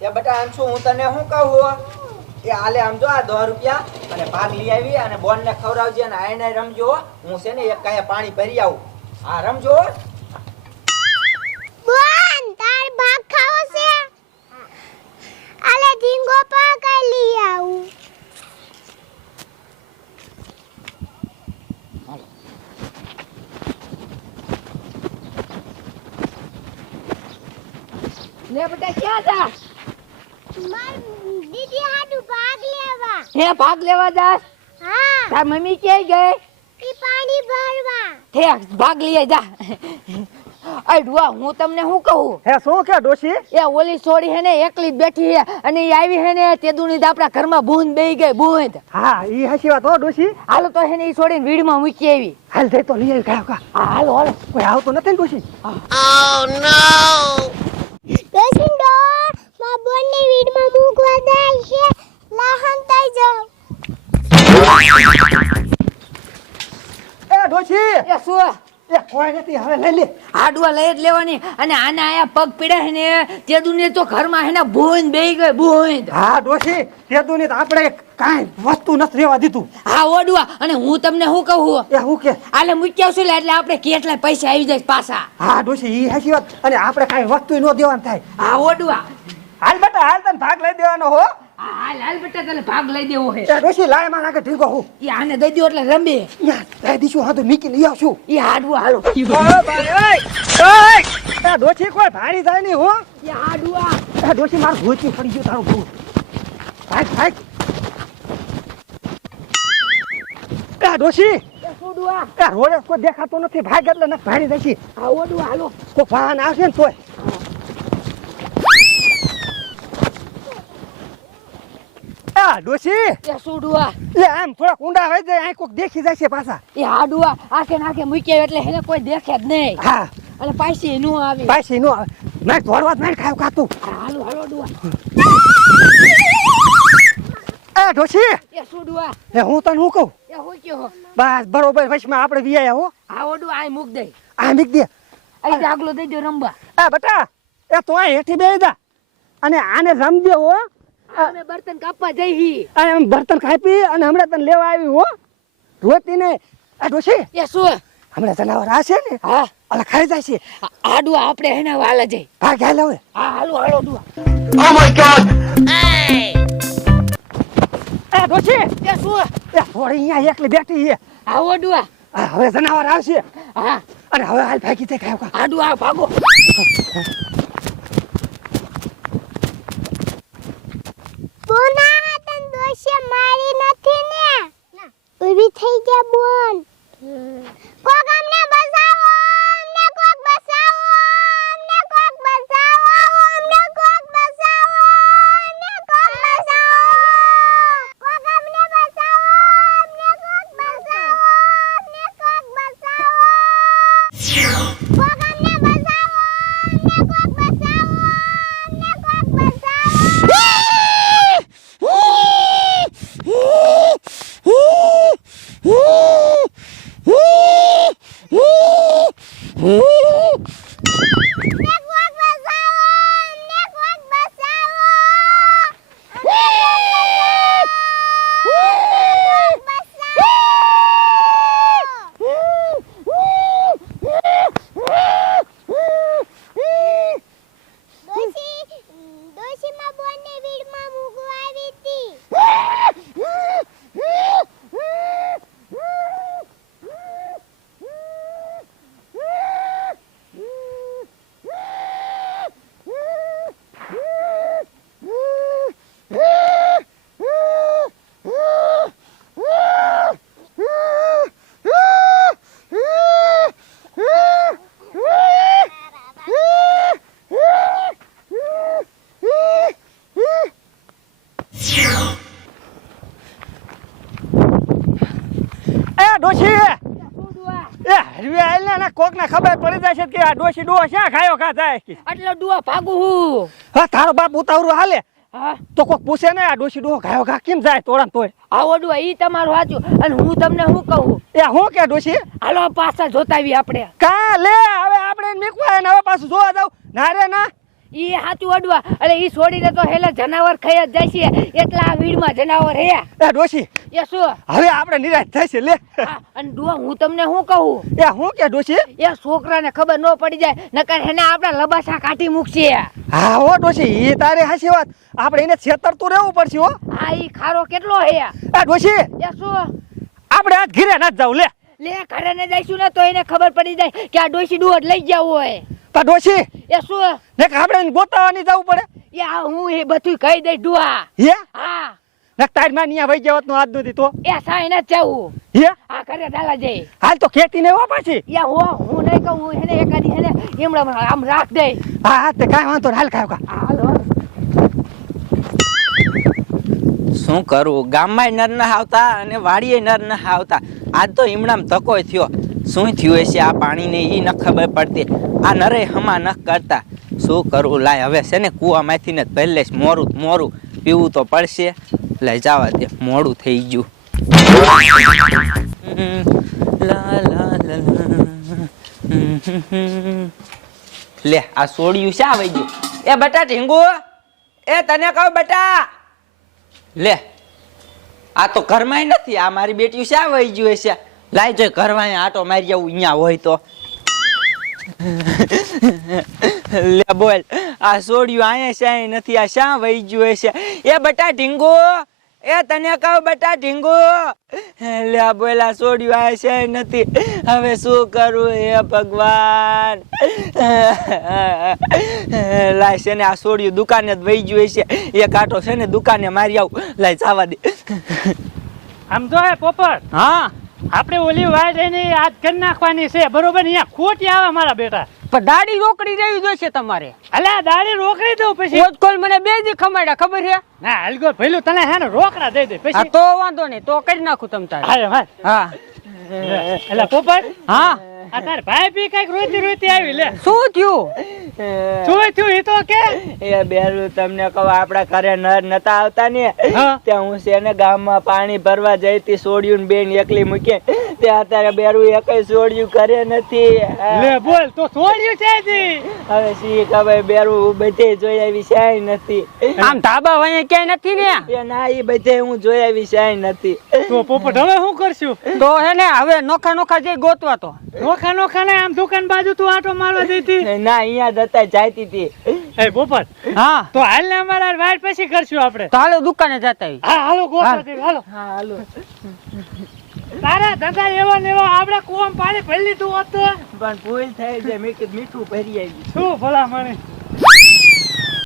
એ બેટા અંશુ હું તને શું કહું એ હાલે આમ જો આ દો રૂપિયા અને ભાગ લઈ આવી અને બોન ને ખવડાવજે અને આયને રમજો હું. છે ને એક કાંઈ પાણી ભરી આવું. હા રમજો હો. બોન તાર ભાગ ખાવો છે? આલે ઢીંગો પા લઈ આવું. લે બેટા ક્યાં જા? દીદી હાડુ ભાગ લેવા. હે ભાગ લેવા જાસ હા. તાર મમ્મી કે ગઈ? ઈ પાણી ભરવા. હે ભાગ લઈ જા. અડવા હું તમને શું કહું? હે શું કે ડોશી? એ ઓલી છોડી હે ને એકલી જ બેઠી હે. અને એ આવી હે ને તેદુની આપણા ઘરમાં બૂંદ બેહી ગઈ બૂંદ. હા ઈ હસી વાત હો ડોશી. હાલો તો હે ને ઈ છોડીને વીડમાં મૂકી આવી. હાલ જઈ તો લઈ આવી કાયો કા હા હાલો હાલો. કોઈ આવતો નથી ને ડોશી? દોશિંદો એ શું? એ કોઈ નથી. હવે લઈ લે. હાડવા લઈ જ લેવાની. અને આના આયા પગ પીડ્યા હે ને તેદુની તો ઘરમાં હે ને બૂંદ બેહી ગઈ બૂંદ હા ડોશી તે દુની આપણે કાંઈ વસ્તુ નથી દીધું. હા ઓડવા. અને હું તમને શું કહું? એ હું કે? આલે મૂકી આવશું એટલે આપણે કેટલા પૈસા આવી જાય પાછા. હા ડોશી ઈ હાચી વાત. અને આપણે કઈ વસ્તુ ન દેવાનું થાય. હા ઓડવા. હાલ બેટા હાલ તને ભાગ લઈ દેવાનો હા. હાલ હાલ બેટા તને ભાગ લઈ દેવો હે. એ ડોશી લાયમાં નાખે ઢીંગો હું. આને દઈ દો એટલે રમે. દઈ દીશું હા તો મીકી લઈ આવશું. ઈ હાડવું હાલો. ઓય ડોશી કોઈ ભારી નહીં હો. ઈ હાડવા આ. ડોશી મારું ભૂચી પડી ગયું તારું ભૂત ભાગ ભાગ એ ડોશી. રોડે કોઈ દેખાતો નથી ભાગ એટલે ન ભારી છે. આ ઓડવા હાલો. કોઈ વાહન આવશે ને તોય. ડોશી એ છોડવા એ આમ થોડા ઊંડા હોય જાય અહીં કોક દેખી જાય છે પાછા. એ હાડવા આખે નાખે મૂકે એટલે એને કોઈ દેખે જ નહીં. હા. અને પાછી નો આવે. પાછી નો આવે. મેં ધોરવા જ નહીં ખાવ ખાતું. હાલો હાલો ડુઆ. એ ડોસી એ છોડવા એ હું તને હું કહું? એ હું કયો બસ બરોબર વચમાં આપણે વિયા હો. આ ઓડવા આ મૂક દે. આ મૂક દે. અહીં જાગલો દઈ દો રમવા. એ બટા એ તો હેઠી બેસી જા. અને આને રમજે હો. અમે બર્તન કાપવા જઈ હી. અને અમે બર્તન કાપી અને હમણાં તને લેવા આવી હો. રોતી ને આ ડોશી એ શું? હમણાં જનાવર આ છે ને? હા. અલા ખાઈ જાય છે. આડુ આપણે એને વાલા જઈ. હા હાલ લાવે. હા હાલો હાલો ડુઆ એ ડોશી એ શું? એ થોડી અહીંયા એકલી બેઠી છે. આ ઓડવા હવે જનાવર આવશે. હા. અને હવે હાલ ભાગી તે ખાવ આડુ આ ભાગો. ડોશી? એ હરવે ને કોક ને ખબર પડી જાય છે કે આ ડોશી ડો શા ખાયો ખા થાય ડુઆ હું. હા તારો બાપ ઉતાવરું હાલે. તો કોક પૂછે ને આ ડોશી ડોહ ખાયો ખા કેમ જાય તોડન તોય? આ ઓડવા ઈ તમારું સાચું અને હું તમને શું કહું? એ હું કે ડોશી? હાલો પાછા જોતાવી આપણે. કા લે હવે આપણે મીકવા ને હવે પાછું જોવા જાવ. ના રે ના. ઈ હાચું અડવા. એટલે ઈ છોડીને તો હેલા જનાવર ખાઈ જ જાય છે. એટલા આ વીડમાં જનાવર હે. એ ડોશી. એ શું? હવે આપણે નિરાશ થાય છે લે. અને ડો હું તમને શું કહું? એ હું કે ડોશી? એ છોકરાને ખબર ન પડી જાય નકર એને આપણા લબાસા કાઢી મૂકશે. હા હો ડોશી એ તારે હાચી વાત. આપણે એને છેતરતું રહેવું પડશે હો. આ ઈ ખારો કેટલો હે? એ ડોશી. એ શું? આપણે આજ ઘીરે ના જાવ લે. લે ઘરે ને જઈશું ને તો એને ખબર પડી જાય કે આ ડોશી ડુવટ લઈ ગયા હોય. તા ડોશી એ શું? ને આપણે ગોતાવાની જવું પડે? યા હું એ બધું કહી દઈ ડુઆ હે? હા. ને તારમાં નિયા વઈ જવતનું આજ નથી તો? એ સાઈ ન જવું. હે? આ કરે દાલા જઈ હાલ તો ખેતી ને પાછી? યા હો હું નહીં કહું હું એને એકાદી એને એમડા આમ રાખ દે હા હા તે કાઈ વાંધો હાલ ખાવ કા હાલ શું કરું? ગામમાં નર ન આવતા અને વાડીએ નર ન આવતા આજ તો હિમણામ તકોય થયો. શું થયું હશે? આ પાણીને એ ન ખબર પડતી. આ નરે હમા ન કરતા. શું કરવું? લાય હવે છે ને કૂવામાંથી ને પહેલે જ મોરું મોરું પીવું તો પડશે. લઈ જવા દે. મોડું થઈ ગયું. લા, આ સોડિયું શા આવી ગયું? એ બટા ઢીંગુ એ તને કહું બટા. લે આ તો ઘરમાં નથી. આ મારી બેટી શા વહી ગયું હશે? લાઈ જોઈ ઘરમાં આટો મારી આવું અહીંયા હોય તો. લે બોલ આ સોડિયું અહીંયા શાય નથી આ શા વહી ગયું હશે. એ બટા ઢીંગુ એ તને કહું બટા ઢીંગુ. લે બોલ આ સોડિયું આ છે નથી. હવે શું કરું હે ભગવાન? લાય છે ને આ સોડિયું દુકાને જ વહી ગયું હશે. એક આટો છે ને દુકાને મારી આવું. લાય જવા દે. આમ જો હે પોપટ. હા. આપણે ઓલી વાડ એની યાદ કરી નાખવાની છે. બરોબર? અહીંયા ખોટી આવે મારા બેટા. પણ દાઢી રોકડી રહેવી જોઈશે તમારે. અલ્યા દાડી રોકડી દઉં પછી. કોલ મને બે દી ખમાડ્યા ખબર છે? ના હલગો પેલું તને હે ને રોકડા દઈ દે પછી. તો વાંધો નહીં તો કરી નાખું તમ તારે. હા હા. અલ્યા પોપટ. હા. આ તાર ભાઈ બી કંઈક રોતી રોતી આવી લે. શું થયું? શું થયું એ તો કે? એ બેરું તમને કહું આપડા ઘરે નર નતા આવતા ને ત્યાં હું છે ને ગામમાં પાણી ભરવા જઈ તી સોડિયું બેન એકલી મૂકે. તે અત્યારે બેરું એકય સોડિયું કરે નથી. લે બોલ તો છોડ્યું છે જી હવે સી ખબર બેરું બધે જોઈ આવી શાય નથી. આમ ધાબા વાય ક્યાંય નથી ને? એ ના એ બધે હું જોઈ આવી શાય નથી. તો પોપટ હવે શું કરશું? તો હે ને હવે નોખા નોખા જઈ ગોતવા તો. નોખા ખાને આમ દુકાન બાજુ તું આટો મારવા દેતી ના અહીંયા જતા જાતી હતી. એ પોપટ હા. તો હાલ ને અમારા વાડ પછી કરશું આપણે. તો હાલો દુકાને જતા. હા હાલો ગોઠવા દે હાલો. હા હાલો. તારા ધંધા એવા ને એવા આપણે કુવામાં પાણી ભરી લીધું હોત તો. પણ ભૂલ થઈ છે મેં કીધું મીઠું ભરી આવી. શું ભલા મને